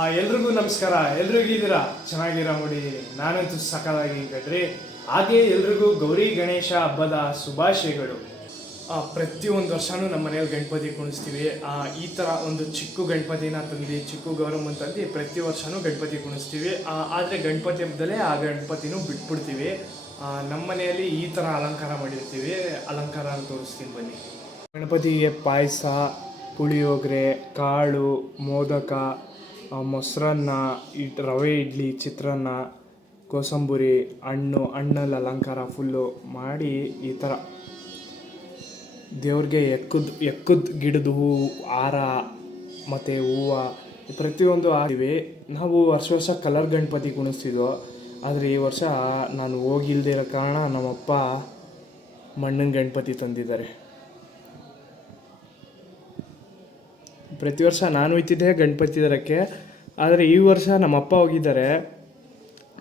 ಎಲ್ರಿಗೂ ನಮಸ್ಕಾರ. ಎಲ್ರಿಗೂ ಹೇಗಿದ್ದೀರಾ? ಚೆನ್ನಾಗಿರೋ ನೋಡಿ. ನಾನಂತೂ ಸಕಾಲಾಗಿ ಕಣ್ರಿ. ಹಾಗೆ ಎಲ್ರಿಗೂ ಗೌರಿ ಗಣೇಶ ಹಬ್ಬದ ಶುಭಾಶಯಗಳು. ಪ್ರತಿಯೊಂದು ವರ್ಷವೂ ನಮ್ಮ ಮನೇಲಿ ಗಣಪತಿ ಕುಣಿಸ್ತೀವಿ. ಈ ಥರ ಒಂದು ಚಿಕ್ಕ ಗಣಪತಿನ ತಂದು, ಚಿಕ್ಕ ಗೌರಮ್ಮ ತಂದು ಪ್ರತಿ ವರ್ಷವೂ ಗಣಪತಿ ಕುಣಿಸ್ತೀವಿ. ಆದರೆ ಗಣಪತಿ ಹಬ್ಬದಲ್ಲೇ ಆ ಗಣಪತಿನೂ ಬಿಟ್ಬಿಡ್ತೀವಿ. ನಮ್ಮ ಮನೆಯಲ್ಲಿ ಈ ಥರ ಅಲಂಕಾರ ಮಾಡಿರ್ತೀವಿ. ಅಲಂಕಾರ ತೋರಿಸ್ತೀನಿ ಬನ್ನಿ. ಗಣಪತಿಗೆ ಪಾಯಸ, ಪುಳಿಯೋಗರೆ, ಕಾಳು, ಮೋದಕ, ಮೊಸರನ್ನ, ರವೆ ಇಡ್ಲಿ, ಚಿತ್ರಾನ್ನ, ಕೋಸಂಬರಿ, ಹಣ್ಣಲ್ಲಿ ಅಲಂಕಾರ ಫುಲ್ಲು ಮಾಡಿ ಈ ಥರ ದೇವ್ರಿಗೆ ಎಕ್ಕದ ಗಿಡದ ಹೂವು, ಹಾರ ಮತ್ತು ಹೂವು ಪ್ರತಿಯೊಂದು ಹಾಕಿವಿ. ನಾವು ವರ್ಷ ಕಲರ್ ಗಣಪತಿ ಕುಣಿಸ್ತಿದ್ದೋ. ಆದರೆ ಈ ವರ್ಷ ನಾನು ಹೋಗಿಲ್ದೇ ಇರೋ ಕಾರಣ ನಮ್ಮಪ್ಪ ಮಣ್ಣಿನ ಗಣಪತಿ ತಂದಿದ್ದಾರೆ. ಪ್ರತಿ ವರ್ಷ ನಾನು ಹೋಗ್ತಿದ್ದೆ ಗಣಪತಿ ತರಕ್ಕೆ. ಆದರೆ ಈ ವರ್ಷ ನಮ್ಮಪ್ಪ ಹೋಗಿದ್ದಾರೆ,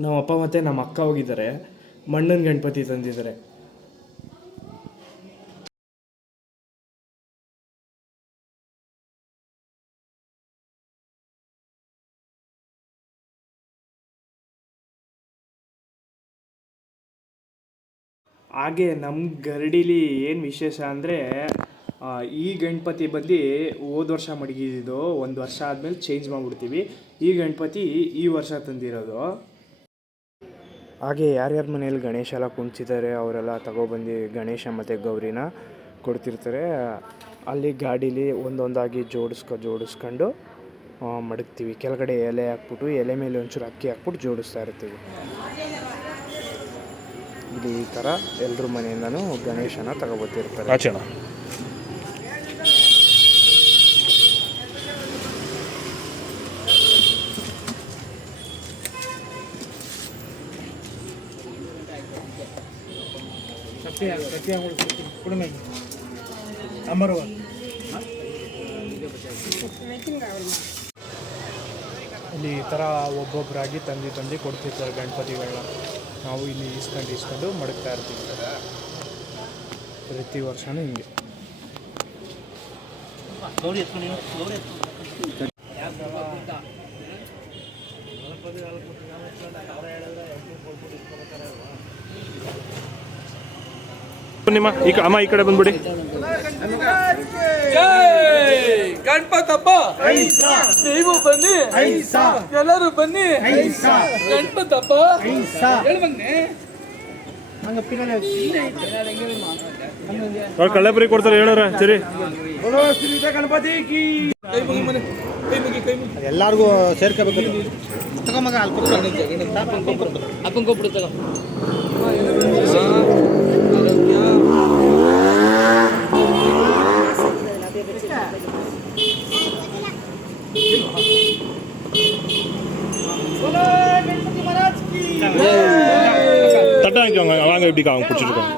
ನಮ್ಮಪ್ಪ ಮತ್ತು ನಮ್ಮ ಅಕ್ಕ ಹೋಗಿದ್ದಾರೆ, ಮಣ್ಣಿನ ಗಣಪತಿ ತಂದಿದ್ದಾರೆ. ಹಾಗೆ ನಮ್ಮ ಗರಡಿಲಿ ಏನು ವಿಶೇಷ ಅಂದರೆ, ಈ ಗಣಪತಿ ಬಂದು ಹೋದ ವರ್ಷ ಮಡಗಿದ್ದು, ಒಂದು ವರ್ಷ ಆದಮೇಲೆ ಚೇಂಜ್ ಮಾಡಿಬಿಡ್ತೀವಿ. ಈ ಗಣಪತಿ ಈ ವರ್ಷ ತಂದಿರೋದು. ಹಾಗೆ ಯಾರ್ಯಾರ ಮನೇಲಿ ಗಣೇಶ ಎಲ್ಲ ಕುಣಿಸಿದ್ದಾರೆ ಅವರೆಲ್ಲ ತಗೊಬಂದು ಗಣೇಶ ಮತ್ತು ಗೌರಿನ ಕೊಡ್ತಿರ್ತಾರೆ. ಅಲ್ಲಿ ಗಾಡೀಲಿ ಒಂದೊಂದಾಗಿ ಜೋಡಿಸ್ಕೊಂಡು ಮಡಗ್ತೀವಿ. ಕೆಳಗಡೆ ಎಲೆ ಹಾಕ್ಬಿಟ್ಟು, ಎಲೆ ಮೇಲೆ ಒಂಚೂರು ಅಕ್ಕಿ ಹಾಕ್ಬಿಟ್ಟು ಜೋಡಿಸ್ತಾ ಇರ್ತೀವಿ. ಇಲ್ಲಿ ಈ ಥರ ಎಲ್ಲರ ಮನೆಯಿಂದನೂ ಗಣೇಶನ ತಗೊಬರ್ತಿರ್ತಾರೆ. ಇಲ್ಲಿ ಈ ಥರ ಒಬ್ಬೊಬ್ಬರಾಗಿ ತಂದು ಕೊಡ್ತಿರ್ತಾರೆ ಗಣಪತಿಗಳನ್ನ. ನಾವು ಇಲ್ಲಿ ಇಸ್ಕೊಂಡು ಮಡಗ್ತಾ ಇರ್ತೀವಿ. ಪ್ರತಿ ವರ್ಷವೂ ಹಿಂಗೆ. ಅಮ್ಮ ಈ ಕಡೆ ಬಂದ್ಬಿಡಿ. ಗಣಪತಪ್ಪ ನೀವು ಬನ್ನಿ, ಎಲ್ಲರೂ ಬನ್ನಿ. ಗಣಪತಪ್ಪ ಬನ್ನಿ. ಕಳ್ಳಪುರಿ ಕೊಡ್ತಾರೆ ಹೇಳೋರ. ಸರಿ, ಗಣಪತಿ ಎಲ್ಲಾರ್ಗು ಸೇರ್ಕೋಬೇಕು. ತಗೊಂಬಗ ಅಪ್ಪನ್ ಕೊಬ್ಬಿಡು ತಗೋ. தட்டாங்க வாங்க எப்படி அவங்க பிடிச்சிருக்கோம்.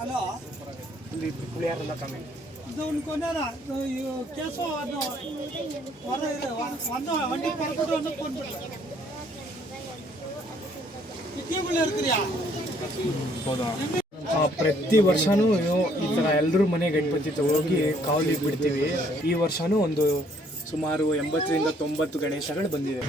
ಹಲೋ, ಪುಳಿಯಾರೆಲ್ಲ ಕಮ್ಮಿ ಇದು ಕೊನೆನಾ ಕೇಸು ಅದು வண்டி பறக்கட்டு வந்து ஃபோன் பண்ணு. ಪ್ರತಿ ವರ್ಷವೂ ಈ ಥರ ಎಲ್ಲರೂ ಮನೆ ಗಣಪತಿ ತಗೋಗಿ ಕಾವಲಿಗೆ ಬಿಡ್ತೀವಿ. ಈ ವರ್ಷವೂ ಒಂದು ಸುಮಾರು 80ರಿಂದ 90 ಗಣೇಶಗಳು ಬಂದಿದೆ.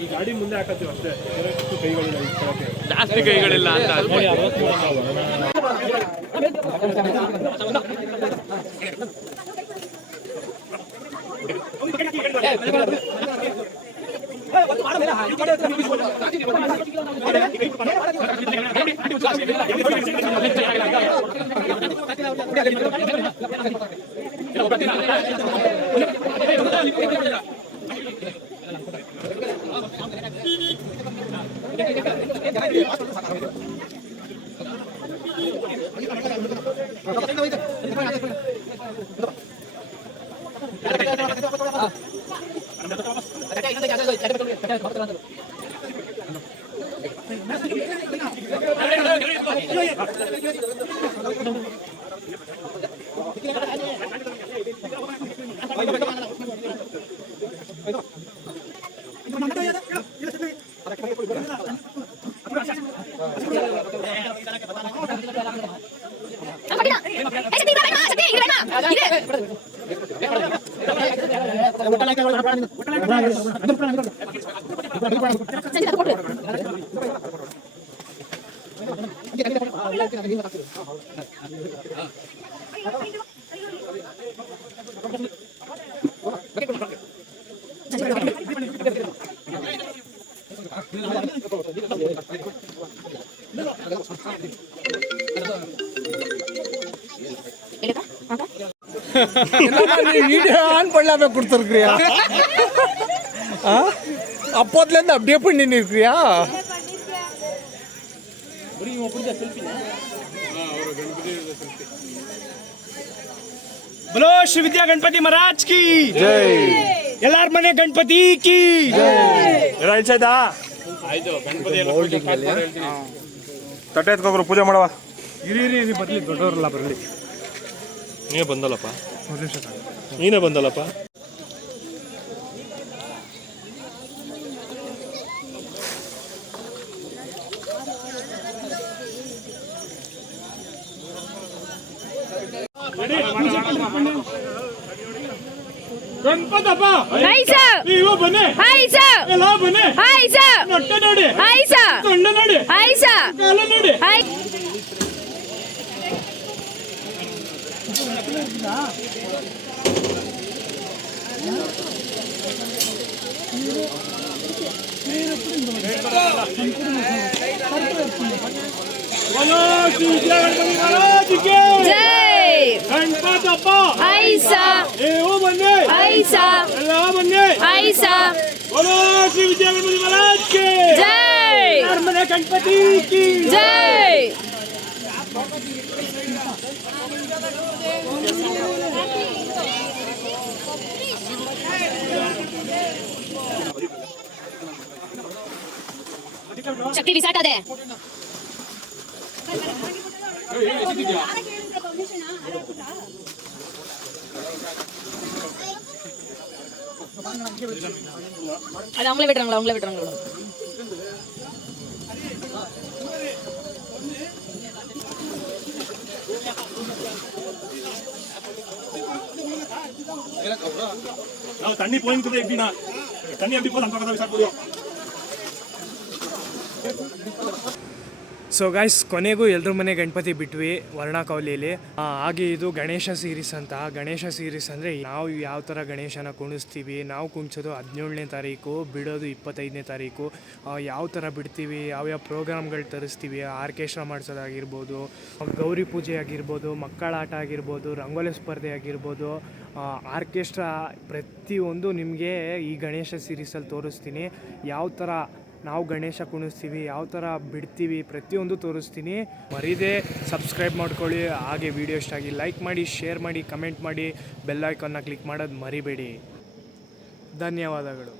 ಈ ಗಾಡಿ ಮುಂದೆ ಹಾಕತ್ತೀವಿ ಅಷ್ಟೇ, ಕೈಗಳಿಲ್ಲ, ಜಾಸ್ತಿ ಕೈಗಳಿಲ್ಲ ಅಂತ. வீடியோ ஆன் பண்ணாம கொடுத்துருக்கிறியா? அப்போதுல இருந்து அப்படியே பண்ணின்னு இருக்கிறியா? बोलो श्री विद्या गणपति महाराज की जय। ಎಲ್ಲಾರ ಮನೆ ಗಣಪತಿ ಕಿ ತಟ್ಟೆ ಎತ್ಕೋಗ್ರು ಪೂಜೆ ಮಾಡವ. ಇರಿ ಬರ್ಲಿ, ದೊಡ್ಡವರೆಲ್ಲ ಬರಲಿ. ನೀನೇ ಬಂದಲ್ಲಪ್ಪ, ನೀನೇ ಬಂದಲ್ಲಪ್ಪ. ಗಣಪತಪ್ಪ ಐಸ ನೀವು ಬನ್ನಿ, ಐಸ ಎಲ್ಲ ಬನ್ನಿ, ಐಸ ಹೊಟ್ಟೆ ನೋಡಿ, ಐಸ ಕಣ್ಣು ನೋಡಿ, ಐಸ ಕಾಲು ನೋಡಿ. बोलो श्री विद्या गणपति महाराज की ಜೈ ಗಣಪತಪ್ಪ ಐಸ ನೀವು ಬನ್ನಿ, ಐಸ ಎಲ್ಲ ಬನ್ನಿ. ಐಸ बोलो श्री विद्या गणपति महाराज की ಜೈ ಎಲ್ಲಾರ ಮನೆ ಗಣಪತಿ ಕಿ ಜೈ ಶಕ್ತಿ ಬಿಸಾಟದೆ அது அவங்களே விட்டுறாங்களா? ನಾವು தண்ணி போயிட்டு எப்படின்னா தண்ணி எப்படி போதும் அந்த பக்கம் சாப்பிடுவோம். ಸೊ ಗೈಸ್, ಕೊನೆಗೂ ಎಲ್ಲರ ಮನೆ ಗಣಪತಿ ಬಿಟ್ವಿ ವರ್ಣಕೌಲಿಯಲ್ಲಿ. ಹಾಗೆ ಇದು ಗಣೇಶ ಸೀರೀಸ್ ಅಂತ. ಗಣೇಶ ಸೀರೀಸ್ ಅಂದರೆ ನಾವು ಯಾವ ಥರ ಗಣೇಶನ ಕುಣಿಸ್ತೀವಿ, ನಾವು ಕುಣಿಸೋದು 17ನೇ ತಾರೀಕು, ಬಿಡೋದು 25ನೇ ತಾರೀಕು. ಯಾವ ಥರ ಬಿಡ್ತೀವಿ, ಯಾವ್ಯಾವ ಪ್ರೋಗ್ರಾಮ್ಗಳು ತರಿಸ್ತೀವಿ, ಆರ್ಕೆಸ್ಟ್ರಾ ಮಾಡಿಸೋದಾಗಿರ್ಬೋದು, ಗೌರಿ ಪೂಜೆ ಆಗಿರ್ಬೋದು, ಮಕ್ಕಳ ಆಟ ಆಗಿರ್ಬೋದು, ರಂಗೋಲಿ ಸ್ಪರ್ಧೆ ಆಗಿರ್ಬೋದು, ಆರ್ಕೆಸ್ಟ್ರಾ, ಪ್ರತಿಯೊಂದು ನಿಮಗೆ ಈ ಗಣೇಶ ಸೀರೀಸಲ್ಲಿ ತೋರಿಸ್ತೀನಿ. ಯಾವ ಥರ ನಾವು ಗಣೇಶ ಕುಣಿಸ್ತೀವಿ, ಯಾವ ಥರ ಬಿಡ್ತೀವಿ, ಪ್ರತಿಯೊಂದು ತೋರಿಸ್ತೀನಿ. ಮರೀದೆ ಸಬ್ಸ್ಕ್ರೈಬ್ ಮಾಡ್ಕೊಳ್ಳಿ. ಹಾಗೆ ವಿಡಿಯೋ ಇಷ್ಟ ಆಗಿ ಲೈಕ್ ಮಾಡಿ, ಶೇರ್ ಮಾಡಿ, ಕಮೆಂಟ್ ಮಾಡಿ, ಬೆಲ್ ಐಕಾನ್ನ ಕ್ಲಿಕ್ ಮಾಡೋದು ಮರಿಬೇಡಿ. ಧನ್ಯವಾದಗಳು.